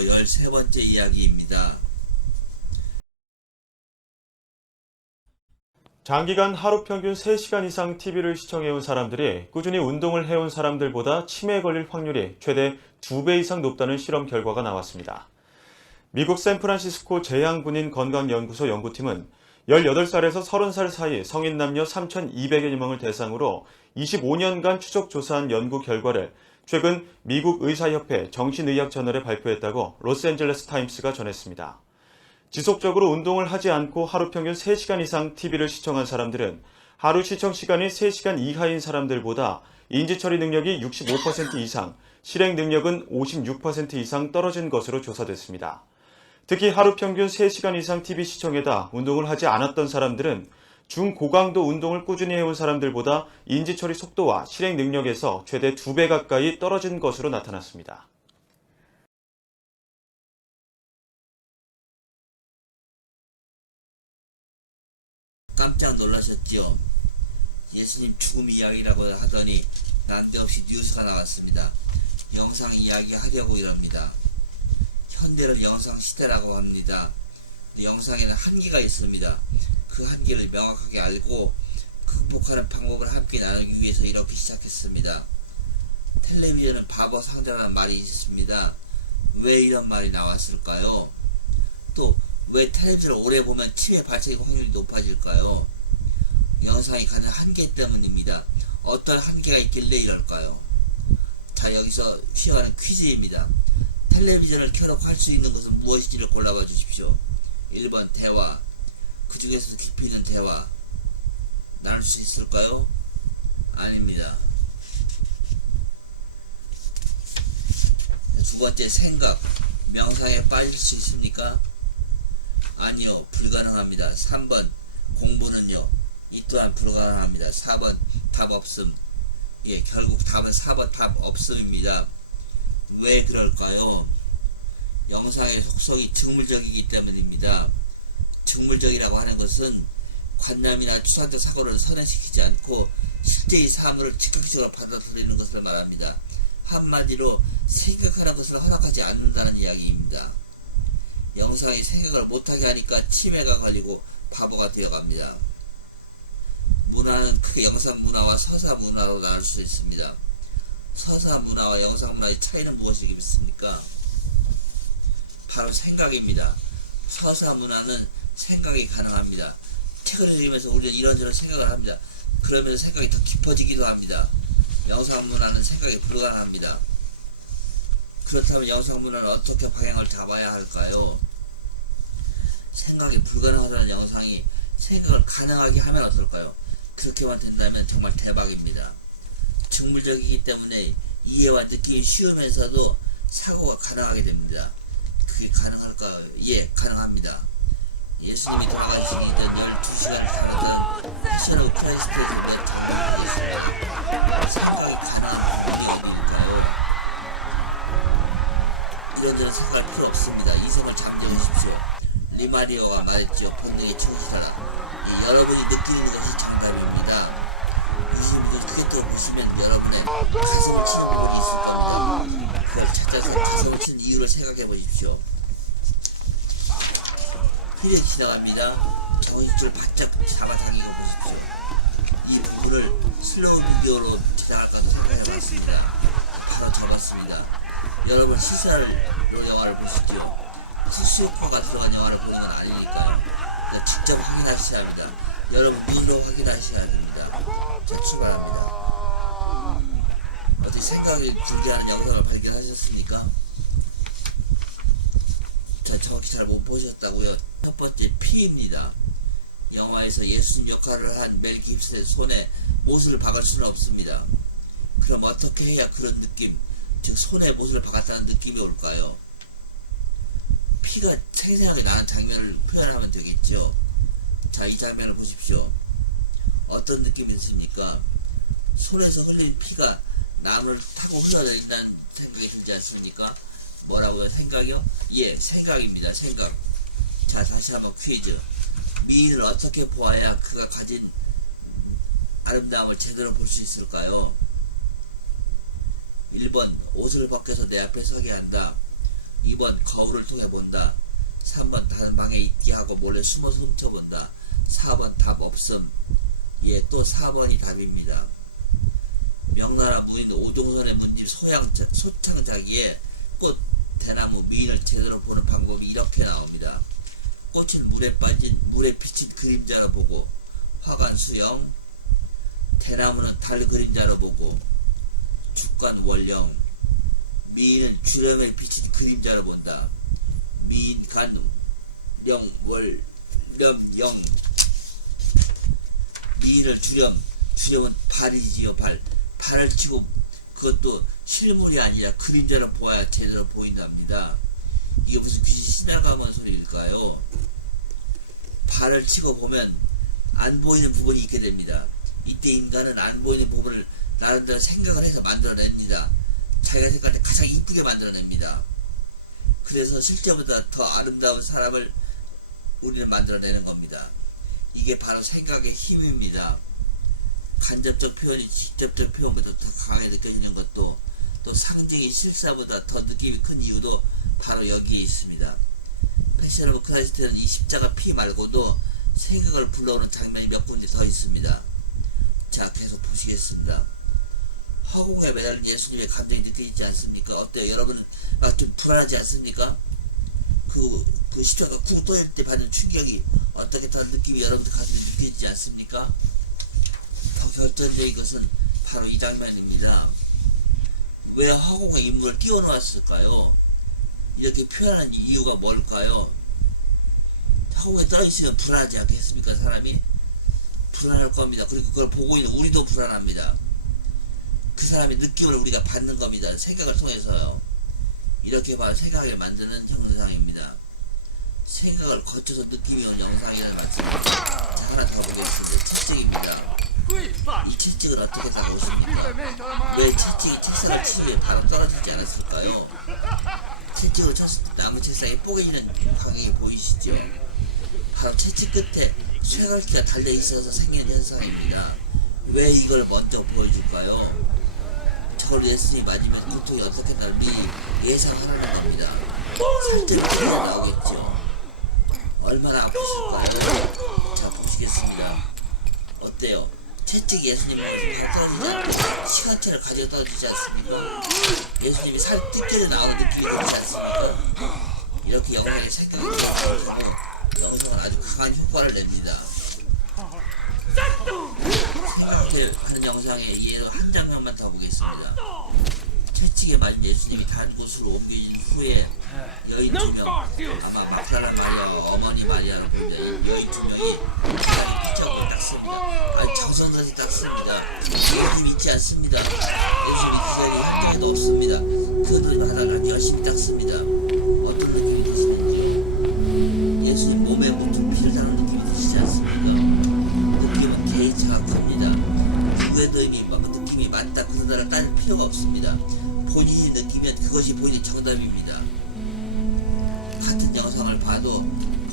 13번째 이야기입니다. 장기간 하루 평균 3시간 이상 TV를 시청해온 사람들이 꾸준히 운동을 해온 사람들보다 치매에 걸릴 확률이 최대 2배 이상 높다는 실험 결과가 나왔습니다. 미국 샌프란시스코 재향군인 건강연구소 연구팀은 18살에서 30살 사이 성인 남녀 3,200여 명을 대상으로 25년간 추적 조사한 연구 결과를 최근 미국 의사협회 정신의학 저널에 발표했다고 로스앤젤레스 타임스가 전했습니다. 지속적으로 운동을 하지 않고 하루 평균 3시간 이상 TV를 시청한 사람들은 하루 시청 시간이 3시간 이하인 사람들보다 인지처리 능력이 65% 이상, 실행 능력은 56% 이상 떨어진 것으로 조사됐습니다. 특히 하루 평균 3시간 이상 TV 시청에다 운동을 하지 않았던 사람들은 중고강도 운동을 꾸준히 해온 사람들보다 인지처리 속도와 실행 능력에서 최대 2배 가까이 떨어진 것으로 나타났습니다. 깜짝 놀라셨지요? 예수님 죽음 이야기라고 하더니 난데없이 뉴스가 나왔습니다. 영상 이야기 하려고 이럽니다. 현대를 영상 시대라고 합니다. 영상에는 한계가 있습니다. 그 한계를 명확하게 알고 극복하는 방법을 함께 나누기 위해서 이렇게 시작했습니다. 텔레비전은 바보 상대라는 말이 있습니다. 왜 이런 말이 나왔을까요? 또 왜 텔레비전을 오래 보면 치매 발생 확률이 높아질까요? 영상이 가진 한계 때문입니다. 어떤 한계가 있길래 이럴까요? 자, 여기서 쉬어가는 퀴즈입니다. 텔레비전을 켜놓고 할 수 있는 것은 무엇인지를 골라봐 주십시오. 1번 대화. 그 중에서도 깊이 있는 대화 나눌 수 있을까요? 아닙니다. 두 번째 생각. 명상에 빠질 수 있습니까? 아니요, 불가능합니다. 3번 공부는요, 이 또한 불가능합니다. 4번 답 없음. 예, 결국 답은 4번 답 없음입니다. 왜 그럴까요? 영상의 속성이 즉물적이기 때문입니다. 즉물적이라고 하는 것은 관념이나 추상적 사고를 선행시키지 않고 실제의 사물을 즉각적으로 받아들이는 것을 말합니다. 한마디로 생각하는 것을 허락하지 않는다는 이야기입니다. 영상이 생각을 못하게 하니까 치매가 걸리고 바보가 되어갑니다. 문화는 크게 영상 문화와 서사 문화로 나눌 수 있습니다. 서사 문화와 영상 문화의 차이는 무엇이겠습니까? 바로 생각입니다. 서사 문화는 생각이 가능합니다. 책을 읽으면서 우리는 이런저런 생각을 합니다. 그러면서 생각이 더 깊어지기도 합니다. 영상 문화는 생각이 불가능합니다. 그렇다면 영상 문화는 어떻게 방향을 잡아야 할까요? 생각이 불가능하다는 영상이 생각을 가능하게 하면 어떨까요? 그렇게만 된다면 정말 대박입니다. 즉물적이기 때문에 이해와 느낌이 쉬우면서도 사고가 가능하게 됩니다. 그게 가능할까요? 예, 가능합니다. 예수님이 돌아가시기 전 12시간 다르던 패션 오브 크라이스트에 대한 장면이 생각이 가능한 분위기일까요? 이런저런 생각할 필요 없습니다. 이성을 잠재우십시오. 리마리오가 말했죠. 본능이 충실하라. 여러분이 느끼는 것이 정답입니다. 이 부분 크게 들어보시면 여러분의 가슴을 치는 부분이 있을 겁니다. 그걸 찾아서 가슴을 치는 이유를 생각해 보십시오. 힐이 지나갑니다. 정신줄 바짝 잡아당기고 보십시오. 이 부분을 슬로우 비디오로 제작할까도 생각해 봤습니다. 바로 접었습니다. 여러분 시사로 영화를 보시죠. 수수효과가 들어간 영화를 보는 건 아니니까요. 직접 확인하셔야 합니다. 여러분 눈으로 확인하셔야 됩니다. 자, 출발합니다. 어떻게 생각이 들게 하는 영상을 발견하셨습니까? 저 정확히 잘 못 보셨다고요. 첫 번째 피입니다. 영화에서 예수님 역할을 한 멜 깁슨의 손에 못을 박을 수는 없습니다. 그럼 어떻게 해야 그런 느낌, 즉 손에 못을 박았다는 느낌이 올까요? 피가 생생하게 나는 장면을 표현하면 되겠죠. 자, 이 장면을 보십시오. 어떤 느낌이 드십니까? 손에서 흘린 피가 나무를 타고 흘러내린다는 생각이 들지 않습니까? 뭐라고요? 생각이요? 예, 생각입니다. 생각. 자, 다시 한번 퀴즈. 미인을 어떻게 보아야 그가 가진 아름다움을 제대로 볼 수 있을까요? 1번 옷을 벗겨서 내 앞에 서게 한다. 2번 거울을 통해 본다. 3번 다른 방에 있게 하고 몰래 숨어서 훔쳐본다. 4번 답 없음. 예, 또 4번이 답입니다. 명나라 문인 오종선의 문집 소창자기에 꽃, 대나무, 미인을 제대로 보는 방법이 이렇게 나옵니다. 꽃은 물에 비친 그림자로 보고, 화관 수영, 대나무는 달 그림자로 보고, 죽관 월령, 미인은 주름에 비친 그림자로 본다. 미인 간 령 월 렴 영. 미인을 주렴은 발이지요. 발을 치고 그것도 실물이 아니라 그림자로 보아야 제대로 보인답니다. 이게 무슨 귀신 시달가면 소리일까요? 발을 치고 보면 안 보이는 부분이 있게 됩니다. 이때 인간은 안 보이는 부분을 나름대로 생각을 해서 만들어냅니다. 자기가 생각할 때 가장 이쁘게 만들어냅니다. 그래서 실제보다 더 아름다운 사람을 우리는 만들어내는 겁니다. 이게 바로 생각의 힘입니다. 간접적 표현이 직접적 표현보다 더 강하게 느껴지는 것도, 또 상징이 실사보다 더 느낌이 큰 이유도 바로 여기에 있습니다. 패션 오브 크라이스트는 이 십자가 피 말고도 생각을 불러오는 장면이 몇 군데 더 있습니다. 자, 계속 보시겠습니다. 허공에 매달린 예수님의 감정이 느껴지지 않습니까? 어때요? 여러분은 좀 불안하지 않습니까? 그 십자가 쿵 떠일 때 받는 충격이 어떻게 더 느낌이 여러분들 가슴에 느껴지지 않습니까? 더 결정적인 것은 바로 이 장면입니다. 왜 허공에 인물을 띄워 놓았을까요? 이렇게 표현하는 이유가 뭘까요? 허공에 떨어지시면 불안하지 않겠습니까? 사람이 불안할 겁니다. 그리고 그걸 보고 있는 우리도 불안합니다. 그 사람의 느낌을 우리가 받는 겁니다. 생각을 통해서요. 이렇게 봐서 생각을 만드는 형상입니다. 생각을 거쳐서 느낌이 온 영상이라는 말씀입니다. 자, 하나 더 보겠습니다. 채찍입니다. 이 채찍은 어떻게 다루었습니까? 왜 채찍이 책상을 치유에 바로 떨어지지 않았을까요? 채찍으로 쳤을 때 나무 책상에 뽀개지는 광경이 보이시죠? 바로 채찍 끝에 쇠갈기가 달려있어서 생기는 현상입니다. 왜 이걸 먼저 보여줄까요? 저걸 예수님이 맞으면 고통이 어떻게 날지 예상하라는 겁니다. 살짝 나오겠죠. 얼마나 아프실까요? 자, 보시겠습니다. 어때요? 채찍이 예수님이 바로 떨어지지 않고 시간차를 가지고 떨어지지 않습니까? 예수님이 살 뜯겨져 나오는 느낌이 들지 않습니까? 이렇게 영상의 생각을 들어서 영상은 아주 강한 효과를 냅니다. 생각을 하는 영상의 예로 한 장면만 더 보겠습니다. 채찍에 맞은 예수님이 다른 곳으로 옮겨진 후에 여인 2명, 아마 막달라 마리아와 어머니 마리아로 보이는 여인 2명이 기다린 피자국을 닦습니다. 아니, 정성들이 닦습니다. 예수님 잊지 않습니다. 예수님이 기다린 한 적에도 없습니다. 그 노래만 하다가 열심히 닦습니다. 어떤 느낌이 드시는지요? 예수님 몸에 묻은 피를 닦는 느낌이 드시지 않습니까? 느낌은 개인차가 큽니다. 누구에도 이미 느낌이 맞다 그러다가 따질 필요가 없습니다. 본인이 느끼면 그것이 본인의 정답입니다. 같은 영상을 봐도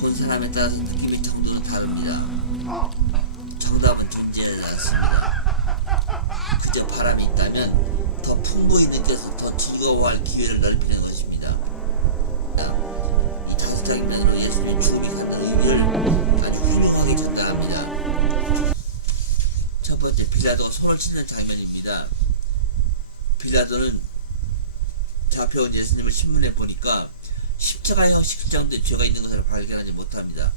본 사람에 따라서 느낌의 정도는 다릅니다. 정답은 존재하지 않습니다. 그저 바람이 있다면 더 풍부히 느껴서 더 즐거워할 기회를 넓히는 것입니다. 이 5장면으로 예수님의 죽음이 갖는 의미를 아주 훌륭하게 전달합니다. 첫 번째, 빌라도가 손을 찢는 장면입니다. 빌라도는 잡혀온 예수님을 신문에 보니까 십자가 형식 정도의 죄가 있는 것을 발견하지 못합니다.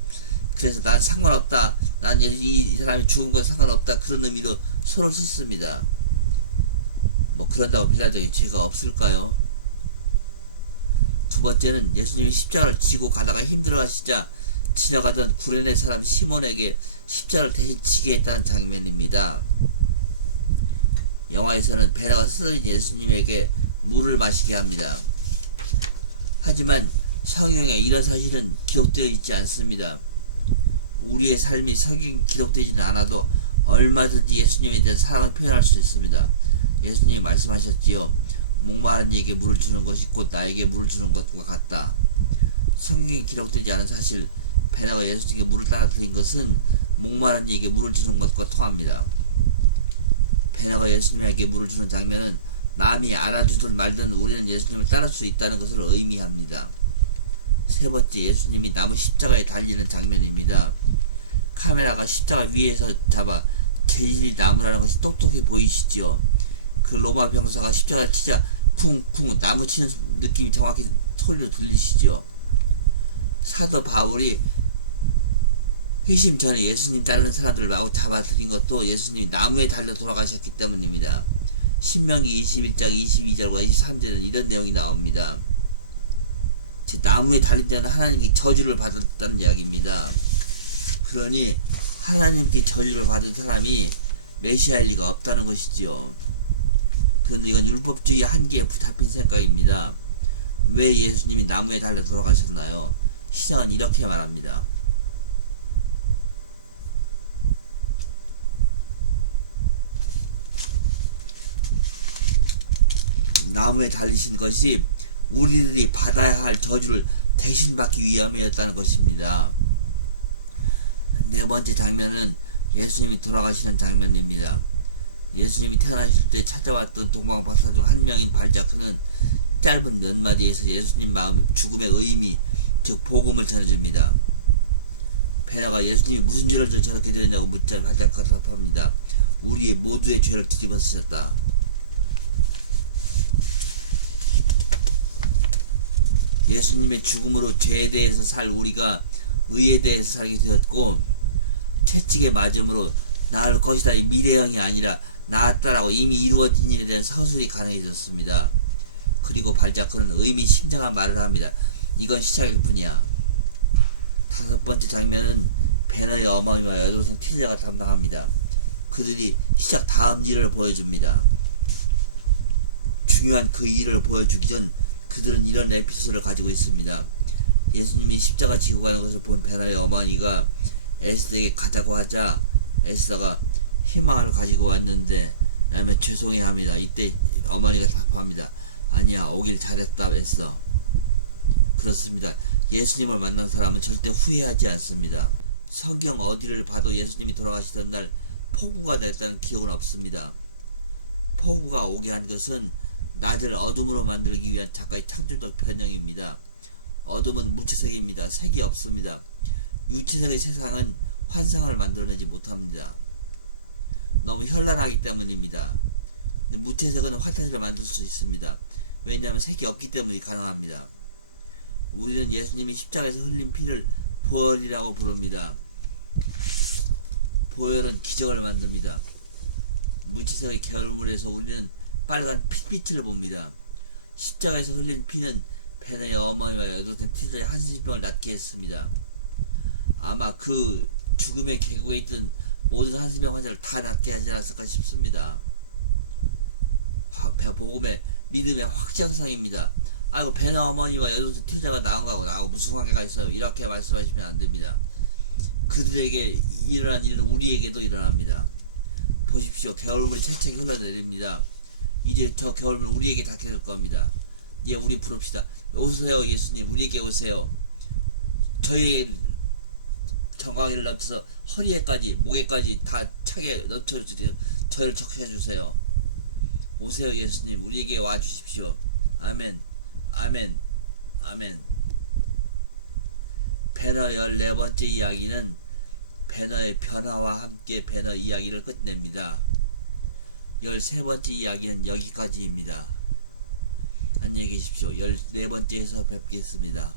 그래서 난 상관없다, 난 이 사람이 죽은 건 상관없다, 그런 의미로 손을 씻습니다. 뭐 그런다고 빌라도에 죄가 없을까요? 두 번째는 예수님이 십자가를 지고 가다가 힘들어하시자 지나가던 구레네 사람 시몬에게 십자가를 대신 지게 했다는 장면입니다. 영화에서는 베라가 쓰러진 예수님에게 물을 마시게 합니다. 하지만 성경에 이런 사실은 기록되어 있지 않습니다. 우리의 삶이 성경에 기록되지는 않아도 얼마든지 예수님에 대한 사랑을 표현할 수 있습니다. 예수님이 말씀하셨지요. 목마른 이에게 물을 주는 것이 곧 나에게 물을 주는 것과 같다. 성경에 기록되지 않은 사실, 베라가 예수님께 물을 따라 드린 것은 목마른 이에게 물을 주는 것과 통합니다. 베라가 예수님에게 물을 주는 장면은 남이 알아주든 말든 우리는 예수님을 따를 수 있다는 것을 의미합니다. 세 번째, 예수님이 나무 십자가에 달리는 장면입니다. 카메라가 십자가 위에서 잡아 재질이 나무라는 것이 똑똑해 보이시죠? 그 로마 병사가 십자가를 치자 쿵쿵 나무 치는 느낌이 정확히 소리로 들리시죠? 사도 바울이 회심 전에 예수님 따르는 사람들을 마구 잡아들인 것도 예수님이 나무에 달려 돌아가셨기 때문입니다. 신명기 21장 22절과 23절은 이런 내용이 나옵니다. 나무에 달린 자는 하나님께 저주를 받았다는 이야기입니다. 그러니 하나님께 저주를 받은 사람이 메시아일 리가 없다는 것이죠. 그런데 이건 율법주의 한계에 붙잡힌 생각입니다. 왜 예수님이 나무에 달려 돌아가셨나요? 시장은 이렇게 말합니다. 나무에 달리신 것이 우리들이 받아야 할 저주를 대신 받기 위함이었다는 것입니다. 네 번째 장면은 예수님이 돌아가시는 장면입니다. 예수님이 태어나실 때 찾아왔던 동방박사 중 한 명인 발자크는 짧은 몇 마디에서 예수님 마음 죽음의 의미, 즉 복음을 전해줍니다. 베라가 예수님이 무슨 죄를 저렇게 되느냐고 묻자 발자크가 답합니다. 우리의 모두의 죄를 뒤집어 쓰셨다. 예수님의 죽음으로 죄에 대해서 살 우리가 의에 대해서 살게 되었고, 채찍에 맞음으로 나을 것이다 이 미래형이 아니라 나았다라고 이미 이루어진 일에 대한 서술이 가능해졌습니다. 그리고 발자크는 의미심장한 말을 합니다. 이건 시작일 뿐이야. 다섯 번째 장면은 베너의 어머니와 여동생 티자가 담당합니다. 그들이 시작 다음 일을 보여줍니다. 중요한 그 일을 보여주기 전 그들은 이런 에피소드를 가지고 있습니다. 예수님이 십자가 지고 가는 것을 본 베나의 어머니가 에스더에게 가자고 하자 에스더가 희망을 가지고 왔는데 라면 죄송해 합니다. 이때 어머니가 답합니다. 아니야, 오길 잘했다 에스더. 그렇습니다. 예수님을 만난 사람은 절대 후회하지 않습니다. 성경 어디를 봐도 예수님이 돌아가시던 날 폭우가 됐다는 기억은 없습니다. 폭우가 오게 한 것은 낮을 어둠으로 만들기 위한 작가의 창조적 변형입니다. 어둠은 무채색입니다. 색이 없습니다. 유채색의 세상은 환상을 만들어내지 못합니다. 너무 현란하기 때문입니다. 무채색은 환타지를 만들 수 있습니다. 왜냐하면 색이 없기 때문에 가능합니다. 우리는 예수님이 십자가에서 흘린 피를 보혈이라고 부릅니다. 보혈은 기적을 만듭니다. 무채색의 계열물에서 우리는 빨간 핏빛을 봅니다. 십자가에서 흘린 피는 베나의 어머니와 여동생 티자의 한신병을 낫게 했습니다. 아마 그 죽음의 계곡에 있던 모든 한신병 환자를 다 낫게 하지 않았을까 싶습니다. 복음의 믿음의 확장성입니다. 아이고 베나 어머니와 여동생 티자가 나온 거하고 나하고 무슨 관계가 있어요? 이렇게 말씀하시면 안 됩니다. 그들에게 일어난 일은 우리에게도 일어납니다. 보십시오. 겨울물이 채채히 흘러내립니다. 이제 저 겨울물 우리에게 닿게 겁니다. 예, 우리 부릅시다. 오세요 예수님, 우리에게 오세요. 저희의 정강이를 넘쳐서 허리에까지 목에까지 다 차게 넘쳐주세요. 저희를 적셔주세요. 오세요 예수님, 우리에게 와주십시오. 아멘, 아멘, 아멘. 배너 14번째 이야기는 배너의 변화와 함께 배너 이야기를 끝냅니다. 13번째 이야기는 여기까지입니다. 안녕히 계십시오. 14번째에서 뵙겠습니다.